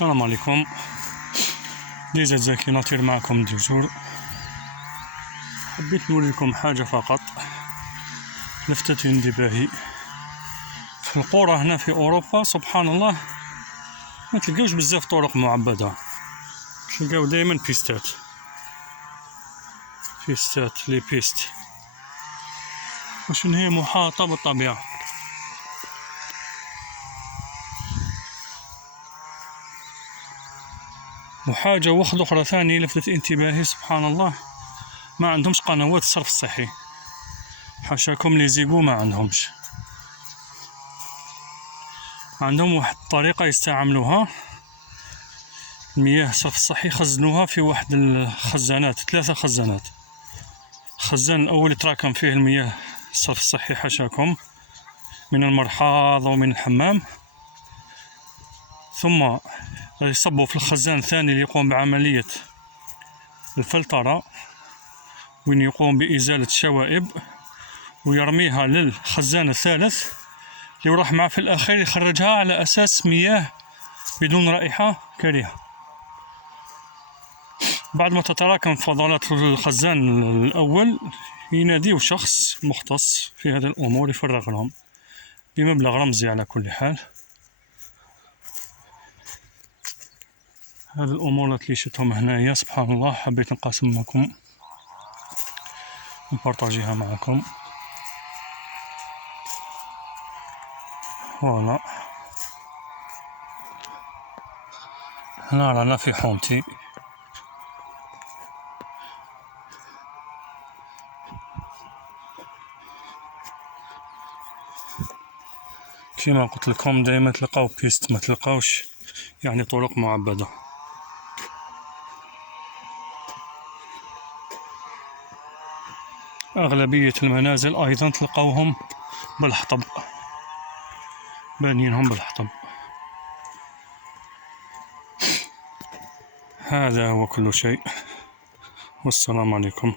السلام عليكم. ديجا زكي نطير معكم ديجور. حبيت نوريكم حاجة فقط لفتت انتباهي. في القرى هنا في أوروبا سبحان الله ما تلقاوش بزاف طرق معبدة، تلقاو دايما بيستات لي بيست، وشن هي محاطة بالطبيعة. وحاجة واحدة أخرى ثانية لفتت انتباهي سبحان الله، ما عندهمش قنوات الصرف الصحي، حاشاكم لي زيقو ما عندهم واحد الطريقة يستعملوها، المياه الصرف الصحي يخزنوها في واحد الخزانات، 3 خزانات. الخزان الأول يتراكم فيه المياه الصرف الصحي حاشاكم من المرحاض ومن الحمام، ثم يصبوا في الخزان الثاني اللي يقوم بعملية الفلترة، وين يقوم بإزالة الشوائب، ويرميها للخزان الثالث اللي راح معه في الأخير يخرجها على أساس مياه بدون رائحة كريهة. بعد ما تتراكم فضلات الخزان الأول يناديو شخص مختص في هذه الأمور يفرغ لهم بمبلغ رمزي. على كل حال هذه الأمور اللي شفتهم هنايا سبحان الله حبيت نقاسم معكم ونبارطاجيها معكم. فوالا هنا رانا في حومتي، كيما قلت لكم دائما تلقاو بيست، ما تلقاوش يعني طرق معبدة. أغلبية المنازل أيضا تلقاوهم بالحطب، بانيينهم بالحطب. هذا هو كل شيء، والسلام عليكم.